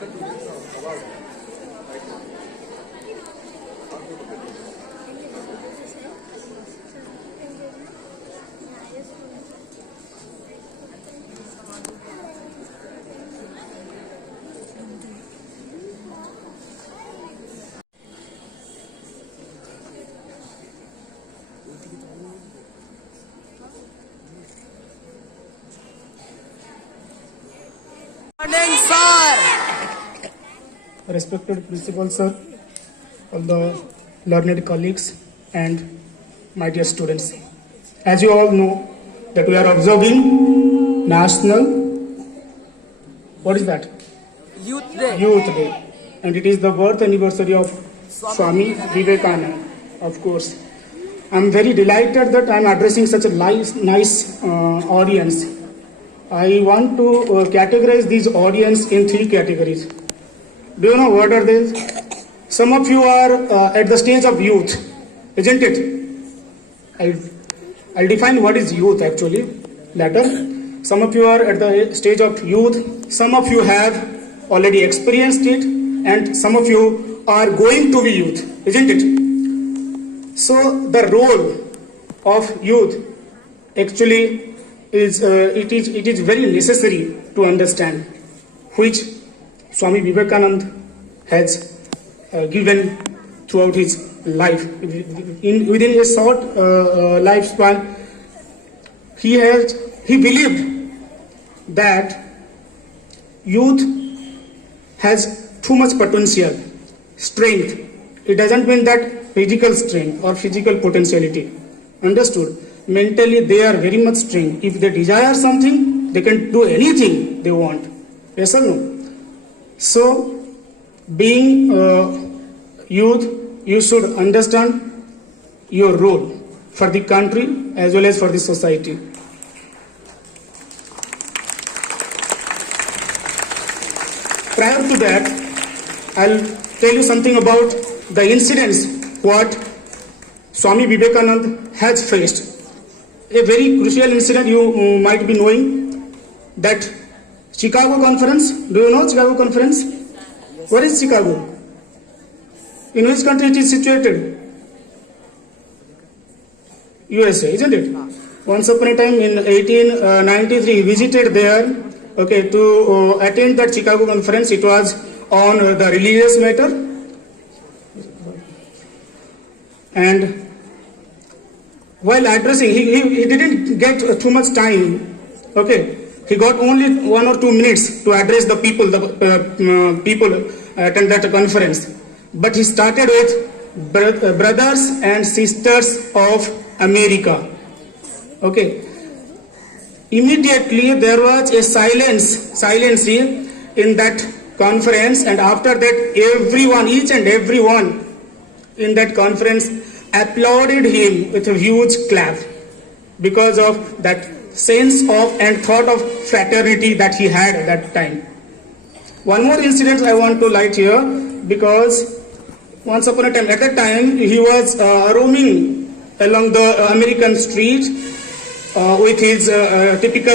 Morning, sir. Respected principal sir, all the learned colleagues and my dear students. As you all know that we are observing National, what is that? Youth Day. Youth Day. And it is the birth anniversary of Swami Vivekananda, of course. I am very delighted that I am addressing such a nice audience. I want to categorize these audience in 3 categories. Do you know what are these? Some of you are at the stage of youth, isn't it? I'll define what is youth actually later. Some of you are at the stage of youth, some of you have already experienced it, and some of you are going to be youth, isn't it? So the role of youth actually is it is very necessary to understand, which Swami Vivekananda has given throughout his life. Within a short lifespan, he believed that youth has too much potential, strength. It doesn't mean that physical strength or physical potentiality. Understood? Mentally, they are very much strong. If they desire something, they can do anything they want. Yes or no? So, being youth, you should understand your role for the country as well as for the society. Prior to that, I'll tell you something about the incidents what Swami Vivekananda has faced. A very crucial incident you might be knowing, that Chicago Conference. Do you know Chicago Conference? Where is Chicago? In which country it is situated? USA, isn't it? Once upon a time in 1893 he visited there, okay, to attend that Chicago Conference. It was on the religious matter, and while addressing, he didn't get too much time. Okay, he got only 1 or 2 minutes to address the people. The people attend that conference. But he started with brothers and sisters of America. Okay. Immediately there was a silence in that conference, and after that, everyone, each and everyone in that conference applauded him with a huge clap because of that sense of and thought of fraternity that he had at that time. One more incident I want to light here, because once upon a time, at that time, he was roaming along the American street with his typical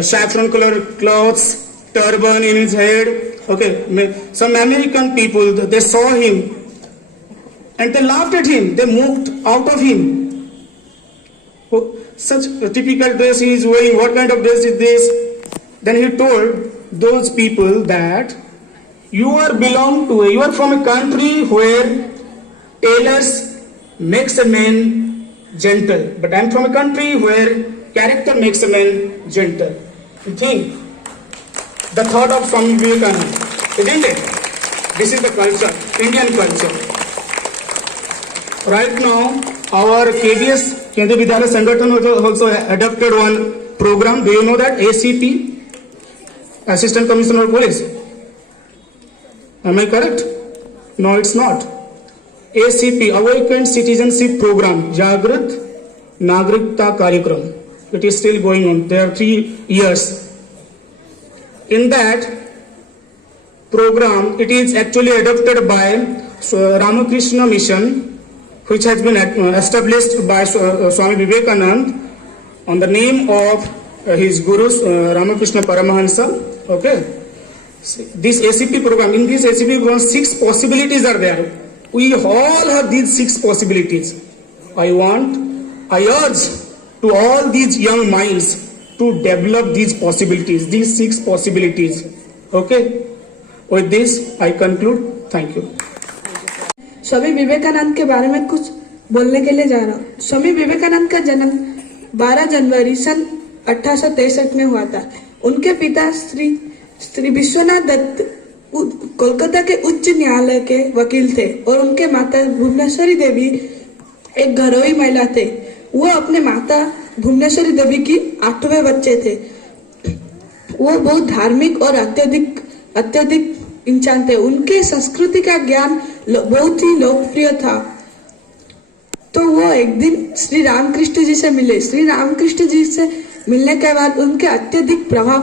saffron colored clothes, turban in his head. Okay, some American people, they saw him and they laughed at him. They moved out of him. Such a typical dress he is wearing. What kind of dress is this? Then he told those people that you are from a country where tailors makes a man gentle, but I am from a country where character makes a man gentle. You think the thought of Swami Vivekananda, isn't it? This is the culture, Indian culture. Right now, our KVS, Kendriya Vidyalaya Sangathan, also adopted one program. Do you know that? ACP, Assistant Commissioner of Police. Am I correct? No, it's not. ACP, Awakened Citizenship Program, Jagrat Nagrikta Karyakram. It is still going on. There are 3 years. In that program, it is actually adopted by Ramakrishna Mission, which has been established by Swami Vivekananda on the name of his Guru Ramakrishna Paramahansa. Okay. this ACP program, in this ACP program, 6 possibilities are there. We all have these 6 possibilities. I urge to all these young minds to develop these possibilities, these 6 possibilities. Okay? With this, I conclude. Thank you. Swami Vivekananda के बारे में कुछ बोलने के लिए जा रहा हूँ। स्वामी विवेकानंद का जन्म 12 जनवरी सन 1863 में हुआ था। उनके पिता श्री विश्वनाथ दत्त कोलकाता के उच्च न्यायालय के वकील थे और उनके माता भुवनेश्वरी देवी एक घरोई महिला थे। वो अपने माता भुवनेश्वरी देवी की 8वें बच्चे थे। वो बहुत धार्मिक और अत्यधिक इंसान थे। उनके संस्कृति का ज्ञान बहुत ही लोकप्रिय था। तो वो एक दिन श्री रामकृष्ण जी से मिले। श्री रामकृष्ण जी से मिलने के बाद उनके अत्यधिक प्रभाव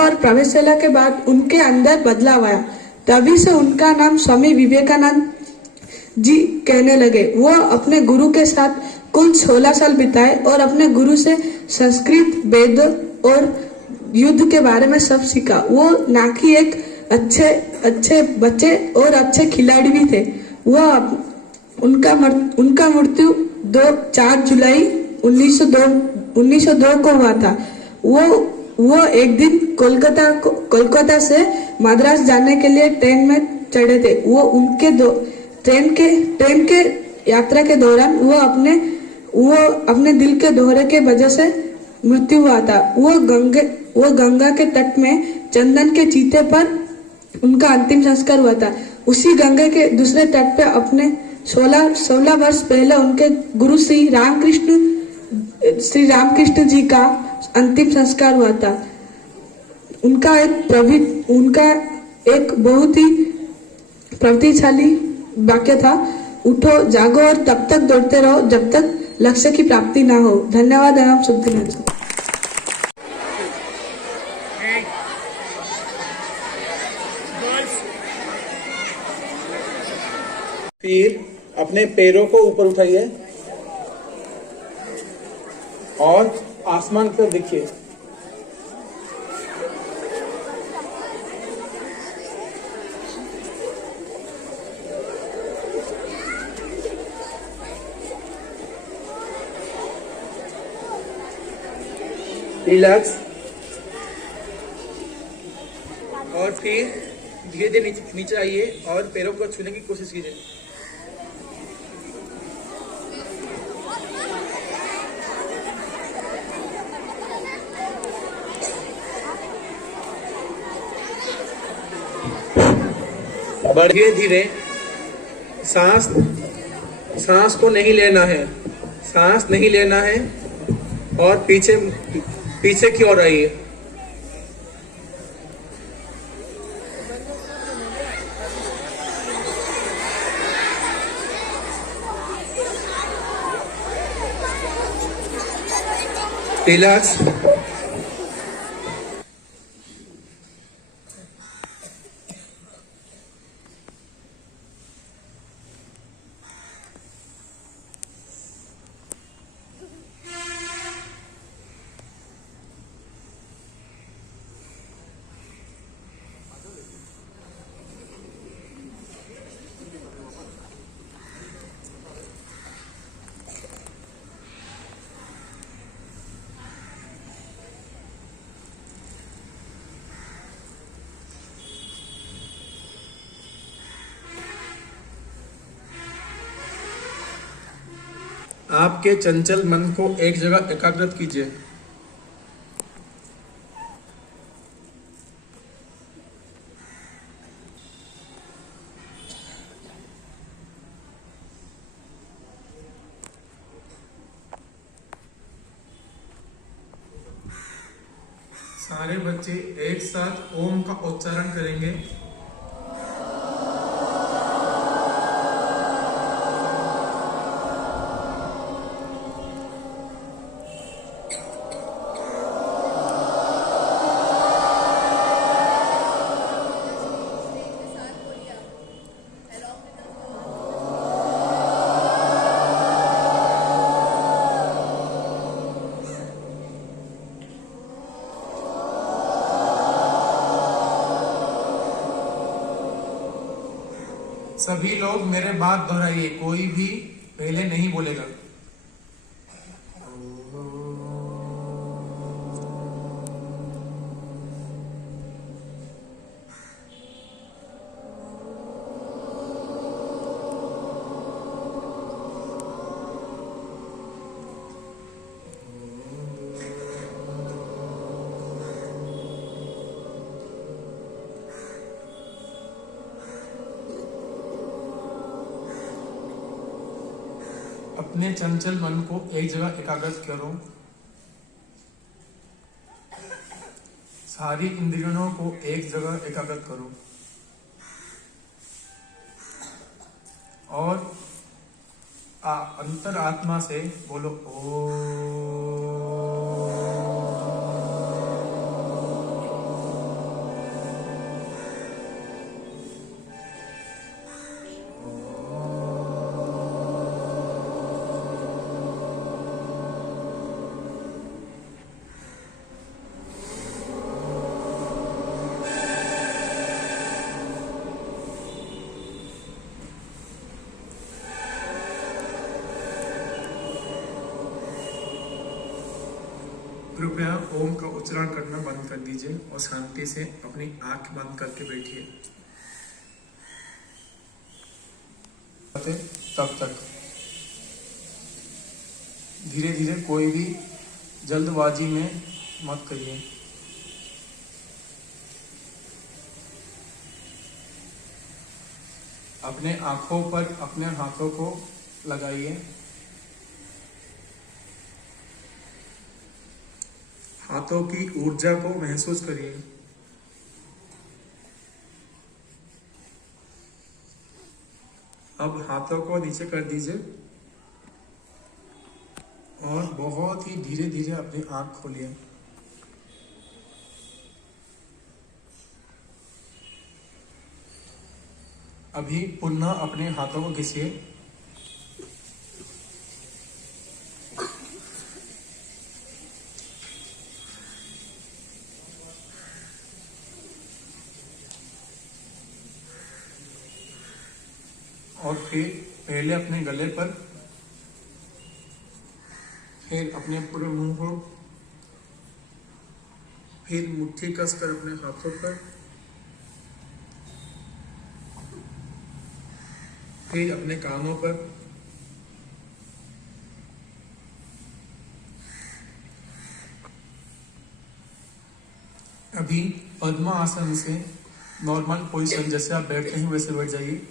और प्रभावशीलता के बाद उनके अंदर बदलाव आया। तभी से उनका नाम स्वामी विवेकानंद जी कहने लगे। वो अपने गुरु के साथ कुल 16 साल बिताए और अपने गुरु से संस्कृत, वेद और युद्ध के बारे में सब सीखा। वो ना कि एक अच्छे बच्चे और अच्छे खिलाड़ी भी थे। वो उनका मृत्यु 4 जुलाई 1902 को हुआ था। वो एक दिन कोलकाता से मद्रास जाने के लिए ट्रेन में चढ़े थे। वो उनके ट्रेन के यात्रा के दौरान वो अपने दिल के दौरे के वजह से मृत्यु हुआ था। वो गंगा के तट में चंदन के चीते पर उनका अंतिम संस्कार हुआ था। उसी गंगा के दूसरे तट पे अपने 16 वर्ष पहले उनके गुरु श्री रामकृष्ण जी का अंतिम संस्कार हुआ था। उनका एक बहुत ही प्रभावशाली वाक्य था, उठो जागो और तब तक दौड़ते रहो जब तक लक्ष्य की प्राप्ति ना हो। धन्यवाद एवं शुभ दिन। फिर अपने पैरों को ऊपर उठाइए और आसमान पर देखिए। रिलैक्स और फिर धीरे धीरे नीचे आइए और पैरों को छूने की कोशिश कीजिए। धीरे धीरे सांस को नहीं लेना है, सांस नहीं लेना है और पीछे की ओर आइए। रिलैक्स। आपके चंचल मन को एक जगह एकाग्रत कीजिए। सारे बच्चे एक साथ ओम का उच्चारण करेंगे। सभी लोग मेरे बात दोहराइए, कोई भी पहले नहीं बोलेगा। अपने चंचल मन को एक जगह एकाग्र करो। सारी इंद्रियों को एक जगह एकाग्र करो और अंतर आत्मा से बोलो ओ। कृपया ओम का उच्चारण करना बंद कर दीजिए और शांति से अपनी आंख बंद करके बैठिए। तब तक धीरे धीरे, कोई भी जल्दबाजी में मत करिए। अपने आंखों पर अपने हाथों को लगाइए। हाथों की ऊर्जा को महसूस करिए। अब हाथों को नीचे कर दीजिए और बहुत ही धीरे धीरे अपनी आंख खोलिए। अभी पुनः अपने हाथों को घिसिए। और फिर पहले अपने गले पर, फिर अपने पूरे मुंह को, फिर मुट्ठी कसकर अपने हाथों पर, फिर अपने कानों पर, अभी पद्मासन से नॉर्मल पोजीशन जैसे आप बैठते हैं वैसे बैठ जाइए।